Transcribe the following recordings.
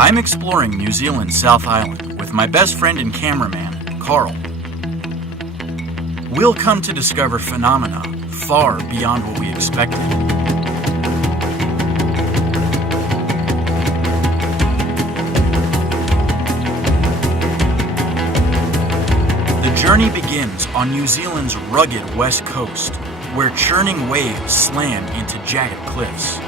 I'm exploring New Zealand's South Island with my best friend and cameraman, Carl. We'll come to discover phenomena far beyond what we expected. The journey begins on New Zealand's rugged west coast, where churning waves slam into jagged cliffs.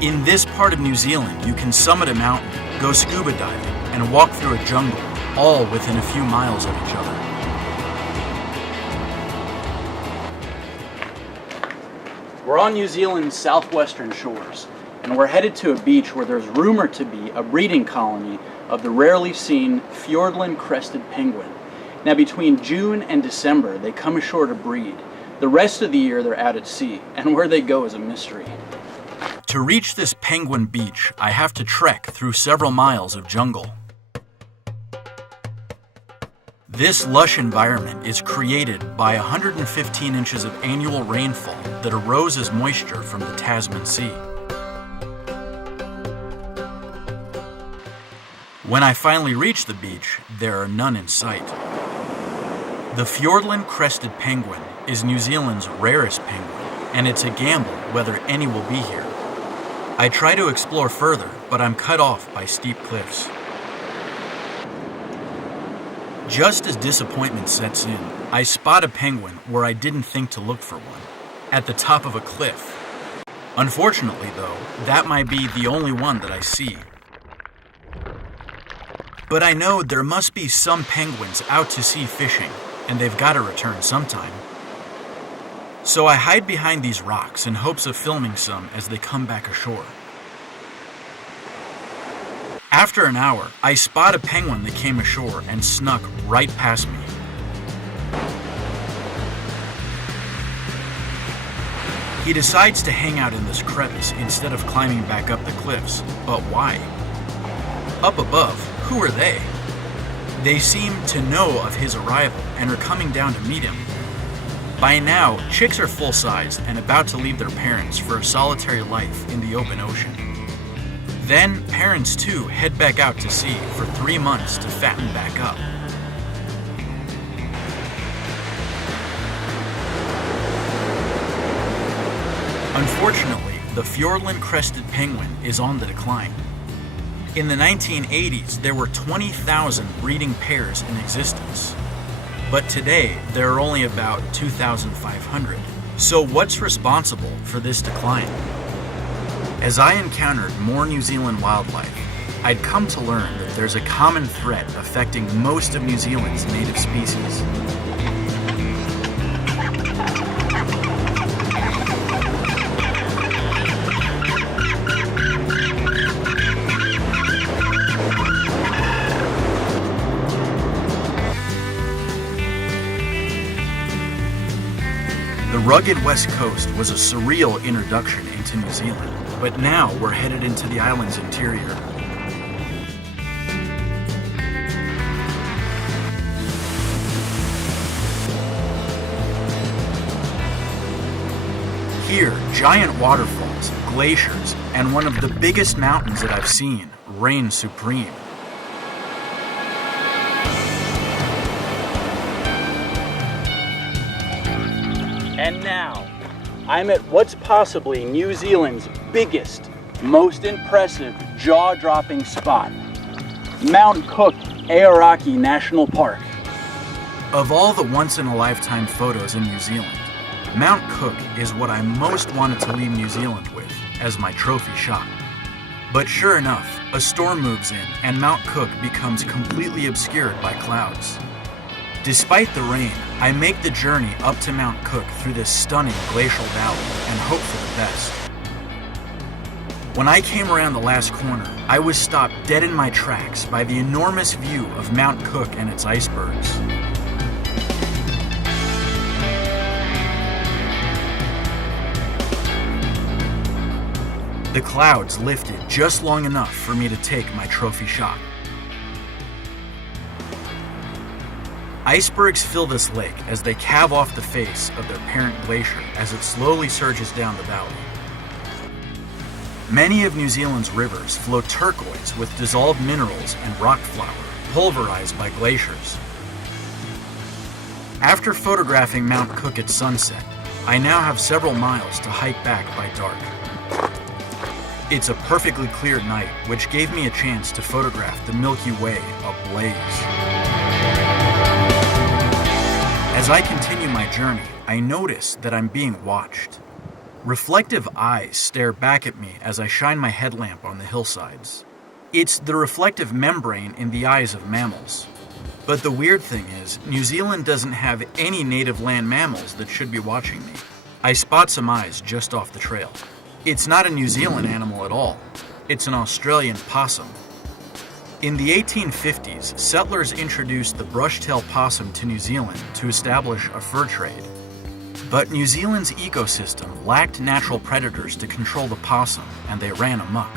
In this part of New Zealand, you can summit a mountain, go scuba diving, and walk through a jungle, all within a few miles of each other. We're on New Zealand's southwestern shores, and we're headed to a beach where there's rumored to be a breeding colony of the rarely seen Fiordland crested penguin. Now, between June and December, they come ashore to breed. The rest of the year, they're out at sea, and where they go is a mystery. To reach this penguin beach, I have to trek through several miles of jungle. This lush environment is created by 115 inches of annual rainfall that arose as moisture from the Tasman Sea. When I finally reach the beach, there are none in sight. The Fiordland crested penguin is New Zealand's rarest penguin, and it's a gamble whether any will be here. I try to explore further, but I'm cut off by steep cliffs. Just as disappointment sets in, I spot a penguin where I didn't think to look for one, at the top of a cliff. Unfortunately, though, that might be the only one that I see. But I know there must be some penguins out to sea fishing, and they've got to return sometime. So I hide behind these rocks in hopes of filming some as they come back ashore. After an hour, I spot a penguin that came ashore and snuck right past me. He decides to hang out in this crevice instead of climbing back up the cliffs, but why? Up above, who are they? They seem to know of his arrival and are coming down to meet him. By now, chicks are full-sized and about to leave their parents for a solitary life in the open ocean. Then, parents too head back out to sea for 3 months to fatten back up. Unfortunately, the Fiordland crested penguin is on the decline. In the 1980s, there were 20,000 breeding pairs in existence. But today, there are only about 2,500. So what's responsible for this decline? As I encountered more New Zealand wildlife, I'd come to learn that there's a common threat affecting most of New Zealand's native species. The rugged west coast was a surreal introduction into New Zealand, but now we're headed into the island's interior. Here, giant waterfalls, glaciers, and one of the biggest mountains that I've seen reign supreme. And now, I'm at what's possibly New Zealand's biggest, most impressive, jaw-dropping spot, Mount Cook Aoraki National Park. Of all the once-in-a-lifetime photos in New Zealand, Mount Cook is what I most wanted to leave New Zealand with as my trophy shot. But sure enough, a storm moves in and Mount Cook becomes completely obscured by clouds. Despite the rain, I make the journey up to Mount Cook through this stunning glacial valley and hope for the best. When I came around the last corner, I was stopped dead in my tracks by the enormous view of Mount Cook and its icebergs. The clouds lifted just long enough for me to take my trophy shot. Icebergs fill this lake as they calve off the face of their parent glacier as it slowly surges down the valley. Many of New Zealand's rivers flow turquoise with dissolved minerals and rock flour, pulverized by glaciers. After photographing Mount Cook at sunset, I now have several miles to hike back by dark. It's a perfectly clear night, which gave me a chance to photograph the Milky Way ablaze. As I continue my journey, I notice that I'm being watched. Reflective eyes stare back at me as I shine my headlamp on the hillsides. It's the reflective membrane in the eyes of mammals. But the weird thing is, New Zealand doesn't have any native land mammals that should be watching me. I spot some eyes just off the trail. It's not a New Zealand animal at all. It's an Australian possum. In the 1850s, settlers introduced the brush-tail possum to New Zealand to establish a fur trade. But New Zealand's ecosystem lacked natural predators to control the possum, and they ran amok.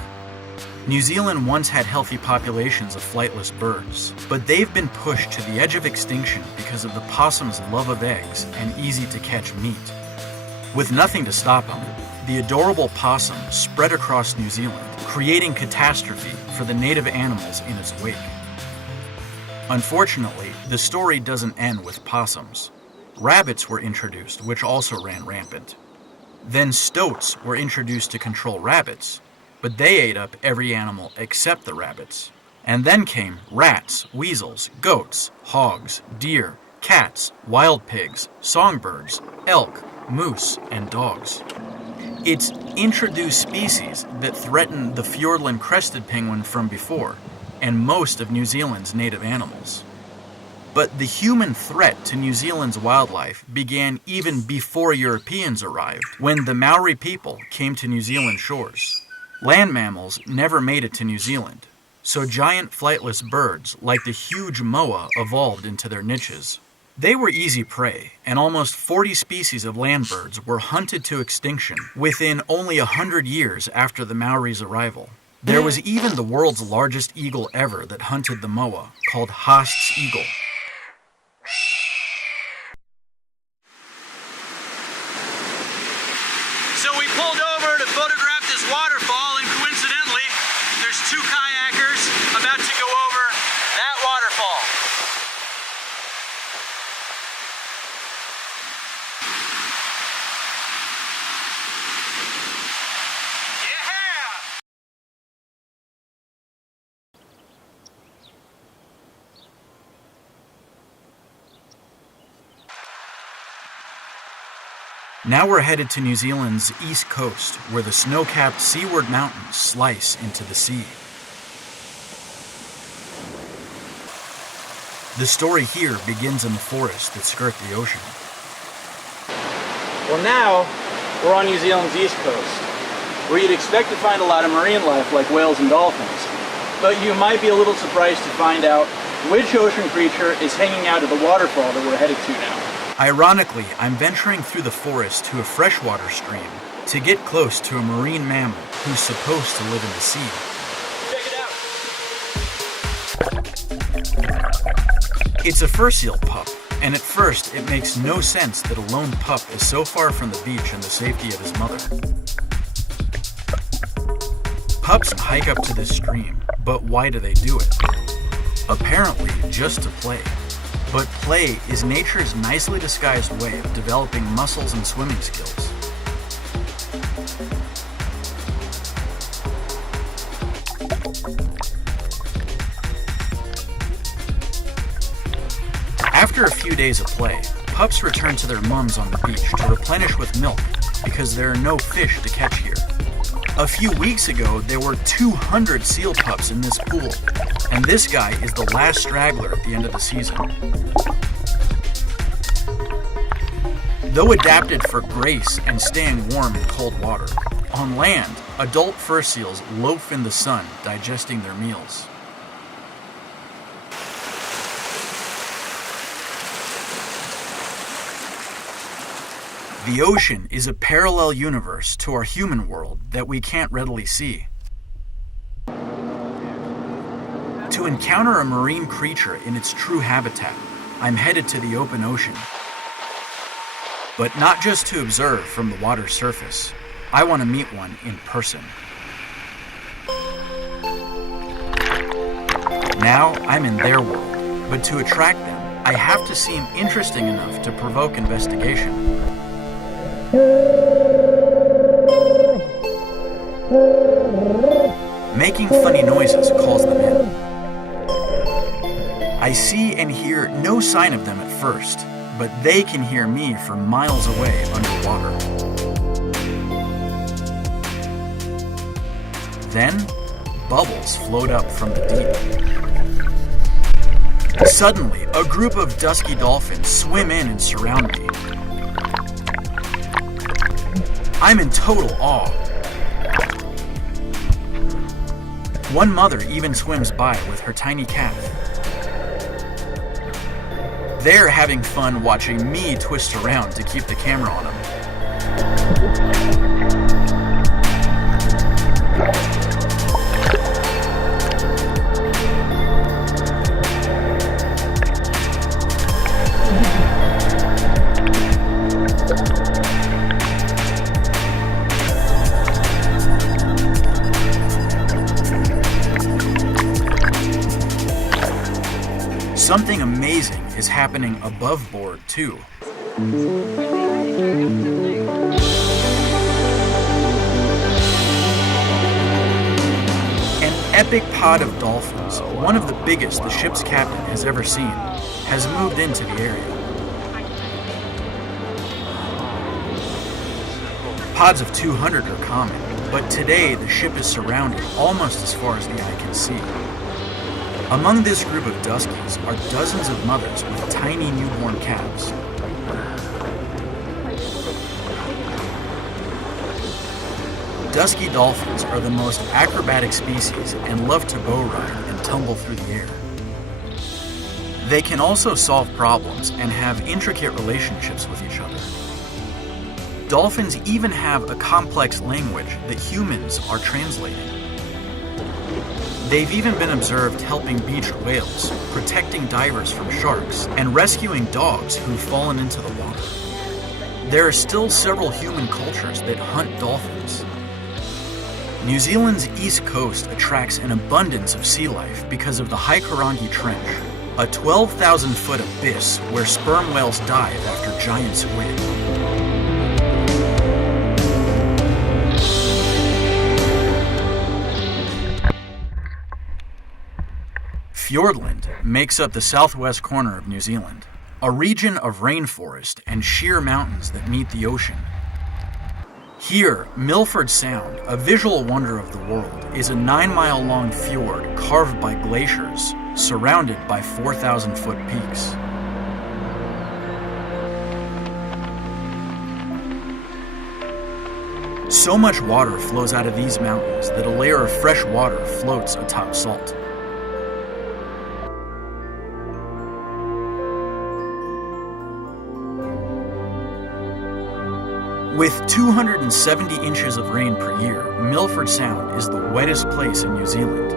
New Zealand once had healthy populations of flightless birds, but they've been pushed to the edge of extinction because of the possum's love of eggs and easy-to-catch meat. With nothing to stop them, the adorable possum spread across New Zealand, creating catastrophe for the native animals in its wake. Unfortunately, the story doesn't end with possums. Rabbits were introduced, which also ran rampant. Then stoats were introduced to control rabbits, but they ate up every animal except the rabbits. And then came rats, weasels, goats, hogs, deer, cats, wild pigs, songbirds, elk, moose, and dogs. It's introduced species that threaten the Fiordland crested penguin from before, and most of New Zealand's native animals. But the human threat to New Zealand's wildlife began even before Europeans arrived, when the Maori people came to New Zealand shores. Land mammals never made it to New Zealand, so giant flightless birds like the huge moa evolved into their niches. They were easy prey, and almost 40 species of land birds were hunted to extinction within only 100 years after the Maori's arrival. There was even the world's largest eagle ever that hunted the moa, called Haast's eagle. So we pulled over to photograph this waterfall, and coincidentally, there's two kayakers about to go over that waterfall. Now we're headed to New Zealand's east coast, where the snow-capped seaward mountains slice into the sea. The story here begins in the forests that skirt the ocean. Well, now we're on New Zealand's east coast, where you'd expect to find a lot of marine life like whales and dolphins. But you might be a little surprised to find out which ocean creature is hanging out at the waterfall that we're headed to now. Ironically, I'm venturing through the forest to a freshwater stream to get close to a marine mammal who's supposed to live in the sea. Check it out! It's a fur seal pup, and at first it makes no sense that a lone pup is so far from the beach and the safety of his mother. Pups hike up to this stream, but why do they do it? Apparently, just to play. But play is nature's nicely disguised way of developing muscles and swimming skills. After a few days of play, pups return to their mums on the beach to replenish with milk because there are no fish to catch here. A few weeks ago, there were 200 seal pups in this pool, and this guy is the last straggler at the end of the season. Though adapted for grace and staying warm in cold water, on land, adult fur seals loaf in the sun, digesting their meals. The ocean is a parallel universe to our human world that we can't readily see. To encounter a marine creature in its true habitat, I'm headed to the open ocean. But not just to observe from the water's surface. I want to meet one in person. Now I'm in their world, but to attract them, I have to seem interesting enough to provoke investigation. Making funny noises calls them in. I see and hear no sign of them at first, but they can hear me from miles away underwater. Then, bubbles float up from the deep. Suddenly, a group of dusky dolphins swim in and surround me. I'm in total awe. One mother even swims by with her tiny calf. They're having fun watching me twist around to keep the camera on them. Something amazing is happening above board, too. An epic pod of dolphins, one of the biggest the ship's captain has ever seen, has moved into the area. Pods of 200 are common, but today the ship is surrounded almost as far as the eye can see. Among this group of duskies are dozens of mothers with tiny newborn calves. Dusky dolphins are the most acrobatic species and love to bow ride and tumble through the air. They can also solve problems and have intricate relationships with each other. Dolphins even have a complex language that humans are translating. They've even been observed helping beach whales, protecting divers from sharks, and rescuing dogs who've fallen into the water. There are still several human cultures that hunt dolphins. New Zealand's east coast attracts an abundance of sea life because of the Haikurangi Trench, a 12,000-foot abyss where sperm whales dive after giant squid. Fiordland makes up the southwest corner of New Zealand, a region of rainforest and sheer mountains that meet the ocean. Here, Milford Sound, a visual wonder of the world, is a 9-mile-long fjord carved by glaciers, surrounded by 4,000-foot peaks. So much water flows out of these mountains that a layer of fresh water floats atop salt. With 270 inches of rain per year, Milford Sound is the wettest place in New Zealand.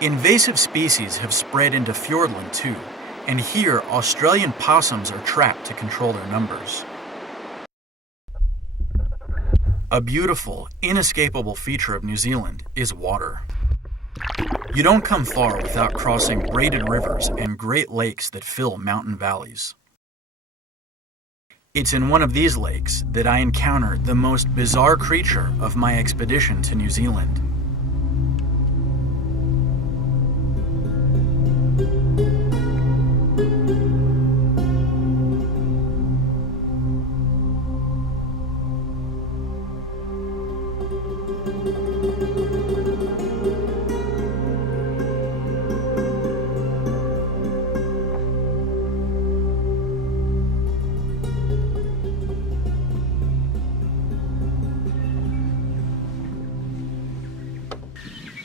Invasive species have spread into Fiordland too, and here Australian possums are trapped to control their numbers. A beautiful, inescapable feature of New Zealand is water. You don't come far without crossing braided rivers and great lakes that fill mountain valleys. It's in one of these lakes that I encountered the most bizarre creature of my expedition to New Zealand.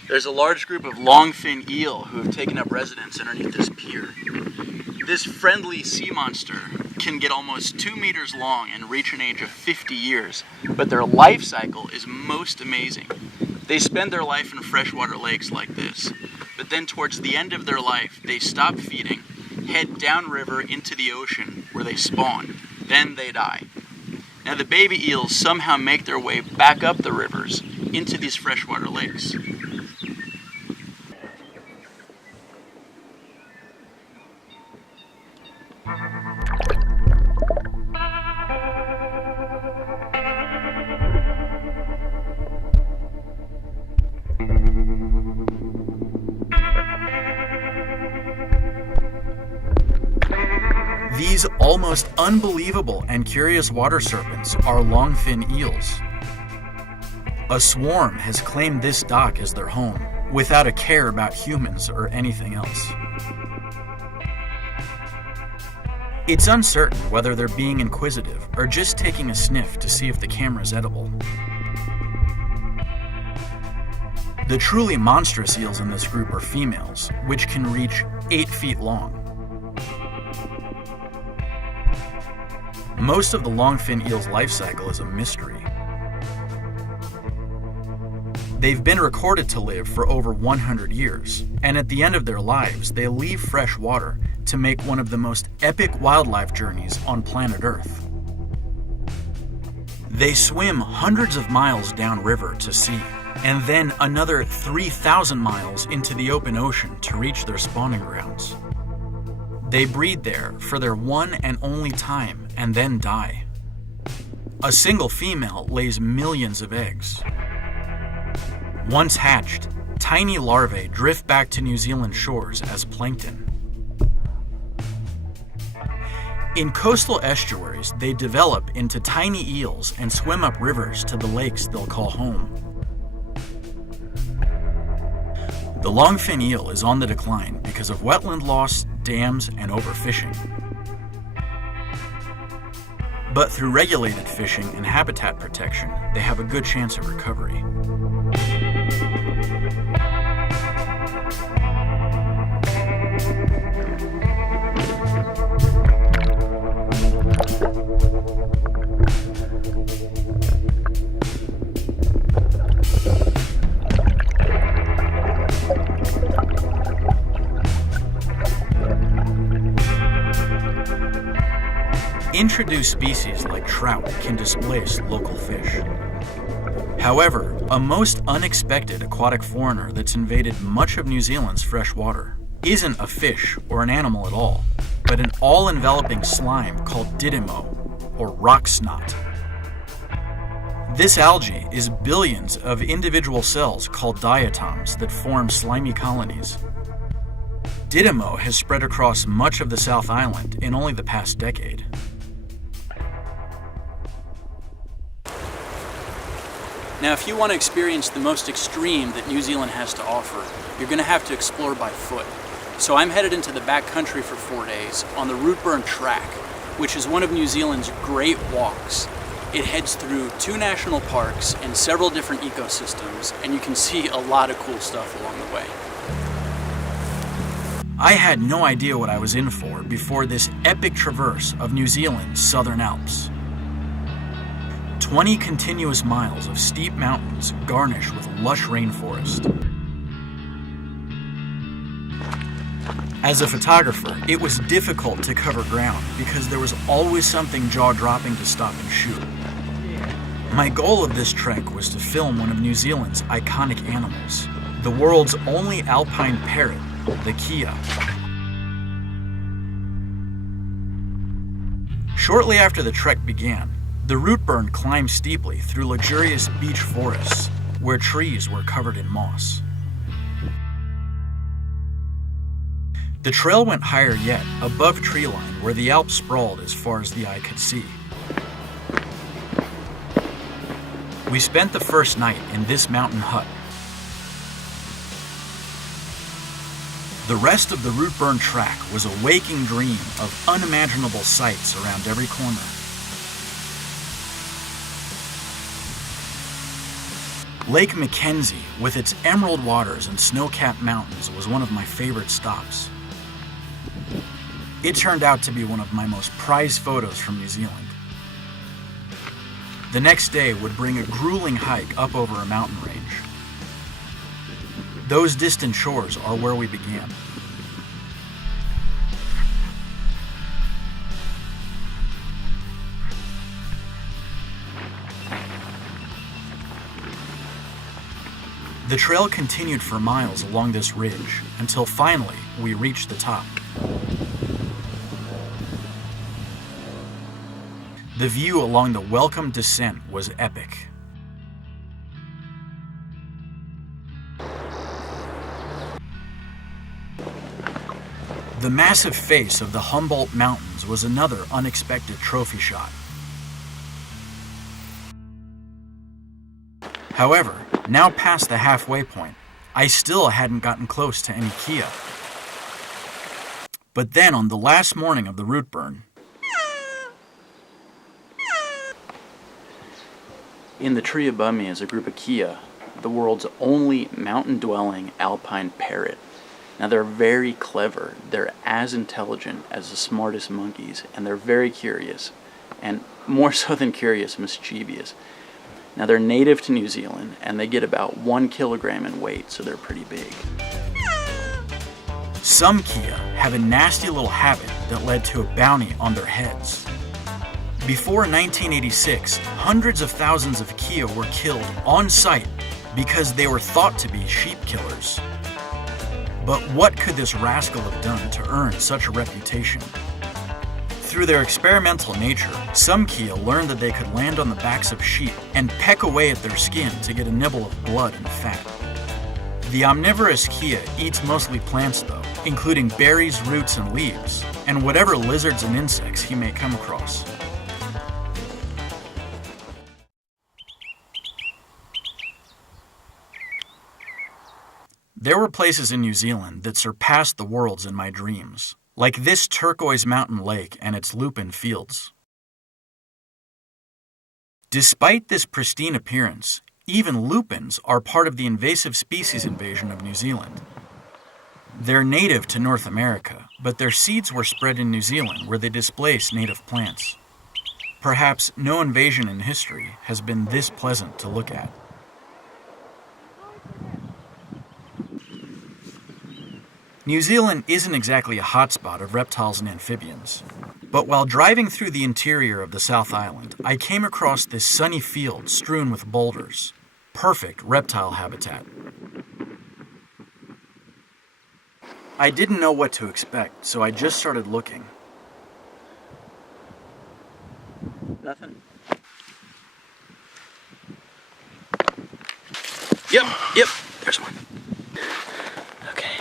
There's a large group of longfin eel who have taken up residence underneath this pier. This friendly sea monster can get almost 2 meters long and reach an age of 50 years, but their life cycle is most amazing. They spend their life in freshwater lakes like this, but then towards the end of their life, they stop feeding head downriver into the ocean where they spawn. Then they die. Now the baby eels somehow make their way back up the rivers into these freshwater lakes. These almost unbelievable and curious water serpents are longfin eels. A swarm has claimed this dock as their home, without a care about humans or anything else. It's uncertain whether they're being inquisitive or just taking a sniff to see if the camera's edible. The truly monstrous eels in this group are females, which can reach 8 feet long. Most of the longfin eel's life cycle is a mystery. They've been recorded to live for over 100 years, and at the end of their lives, they leave fresh water to make one of the most epic wildlife journeys on planet Earth. They swim hundreds of miles downriver to sea, and then another 3,000 miles into the open ocean to reach their spawning grounds. They breed there for their one and only time and then die. A single female lays millions of eggs. Once hatched, tiny larvae drift back to New Zealand shores as plankton. In coastal estuaries, they develop into tiny eels and swim up rivers to the lakes they'll call home. The longfin eel is on the decline because of wetland loss, dams, and overfishing. But through regulated fishing and habitat protection, they have a good chance of recovery. Introduced species like trout can displace local fish. However, a most unexpected aquatic foreigner that's invaded much of New Zealand's fresh water isn't a fish or an animal at all, but an all-enveloping slime called didymo, or rock snot. This algae is billions of individual cells called diatoms that form slimy colonies. Didymo has spread across much of the South Island in only the past decade. Now, if you want to experience the most extreme that New Zealand has to offer, you're going to have to explore by foot. So I'm headed into the backcountry for 4 days on the Routeburn Track, which is one of New Zealand's great walks. It heads through 2 national parks and several different ecosystems, and you can see a lot of cool stuff along the way. I had no idea what I was in for before this epic traverse of New Zealand's Southern Alps. 20 continuous miles of steep mountains garnished with lush rainforest. As a photographer, it was difficult to cover ground because there was always something jaw-dropping to stop and shoot. My goal of this trek was to film one of New Zealand's iconic animals, the world's only alpine parrot, the kea. Shortly after the trek began, the Routeburn climbed steeply through luxurious beech forests, where trees were covered in moss. The trail went higher yet, above treeline, where the Alps sprawled as far as the eye could see. We spent the first night in this mountain hut. The rest of the Routeburn Track was a waking dream of unimaginable sights around every corner. Lake Mackenzie, with its emerald waters and snow-capped mountains, was one of my favorite stops. It turned out to be one of my most prized photos from New Zealand. The next day would bring a grueling hike up over a mountain range. Those distant shores are where we began. The trail continued for miles along this ridge until finally we reached the top. The view along the welcome descent was epic. The massive face of the Humboldt Mountains was another unexpected trophy shot. However, now past the halfway point, I still hadn't gotten close to any Kia. But then on the last morning of the route burn, in the tree above me is a group of Kia, the world's only mountain-dwelling alpine parrot. Now they're very clever, they're as intelligent as the smartest monkeys, and they're very curious, and more so than curious, mischievous. Now they're native to New Zealand, and they get about 1 kilogram in weight, so they're pretty big. Some Kia have a nasty little habit that led to a bounty on their heads. Before 1986, hundreds of thousands of Kia were killed on sight because they were thought to be sheep killers. But what could this rascal have done to earn such a reputation? Through their experimental nature, some Kia learned that they could land on the backs of sheep and peck away at their skin to get a nibble of blood and fat. The omnivorous Kia eats mostly plants though, including berries, roots, and leaves, and whatever lizards and insects he may come across. There were places in New Zealand that surpassed the worlds in my dreams, like this turquoise mountain lake and its lupin fields. Despite this pristine appearance, even lupins are part of the invasive species invasion of New Zealand. They're native to North America, but their seeds were spread in New Zealand where they displaced native plants. Perhaps no invasion in history has been this pleasant to look at. New Zealand isn't exactly a hotspot of reptiles and amphibians, but while driving through the interior of the South Island, I came across this sunny field strewn with boulders. Perfect reptile habitat. I didn't know what to expect, so I just started looking. Nothing. Yep, there's one. Okay.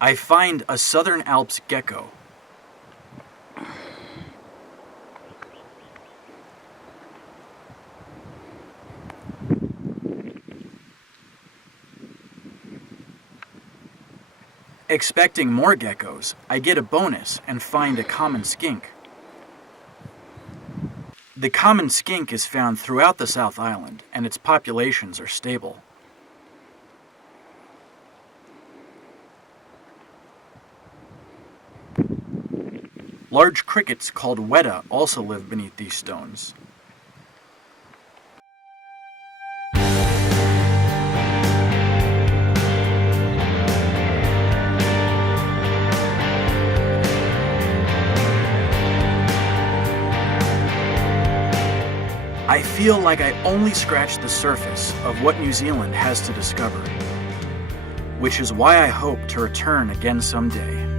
I find a Southern Alps gecko. Expecting more geckos, I get a bonus and find a common skink. The common skink is found throughout the South Island, and its populations are stable. Large crickets called weta also live beneath these stones. I feel like I only scratched the surface of what New Zealand has to discover, which is why I hope to return again someday.